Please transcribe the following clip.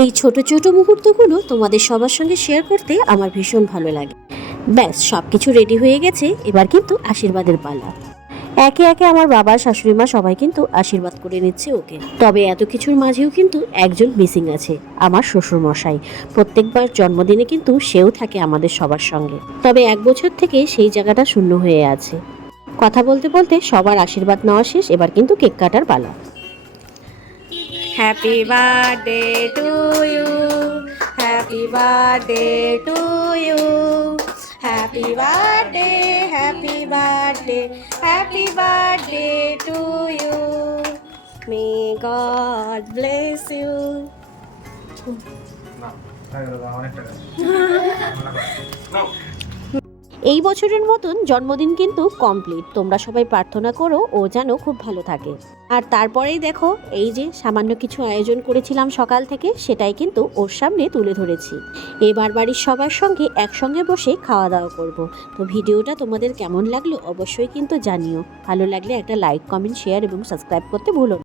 এই ছোট ছোট মুহূর্তগুলো তোমাদের সবার সঙ্গে শেয়ার করতে আমার ভীষণ ভালো লাগে। ব্যাস সব কিছু রেডি হয়ে গেছে, এবার কিন্তু আশীর্বাদের পালা। একে একে আমার বাবা, শাশুড়ি মা সবাই কিন্তু আশীর্বাদ করে নিচ্ছে ওকে। তবে এত কিছুর মাঝেও কিন্তু একজন মিসিং আছে, আমার শ্বশুর মশাই। প্রত্যেকবার জন্মদিনে কিন্তু সেও থাকে আমাদের সবার সঙ্গে, তবে 1 বছর থেকে সেই জায়গাটা শূন্য হয়ে আছে। কথা বলতে বলতে সবার আশীর্বাদ নেওয়া শেষ, এবার কিন্তু কেক কাটার পালা। Happy birthday to you. Happy birthday to you. Happy birthday, happy birthday, happy birthday to you. May God bless you. এই বছরের মতন জন্মদিন কিন্তু কমপ্লিট। তোমরা সবাই প্রার্থনা করো ও যেন খুব ভালো থাকে। আর তারপরেই দেখো, এই যে সামান্য কিছু আয়োজন করেছিলাম সকাল থেকে, সেটাই কিন্তু ওর সামনে তুলে ধরেছি। এবার বাড়ির সবার সঙ্গে একসঙ্গে বসে খাওয়া দাওয়া করব। তো ভিডিওটা তোমাদের কেমন লাগলো অবশ্যই কিন্তু জানিও। ভালো লাগলে একটা লাইক, কমেন্ট, শেয়ার এবং সাবস্ক্রাইব করতে ভুলো না।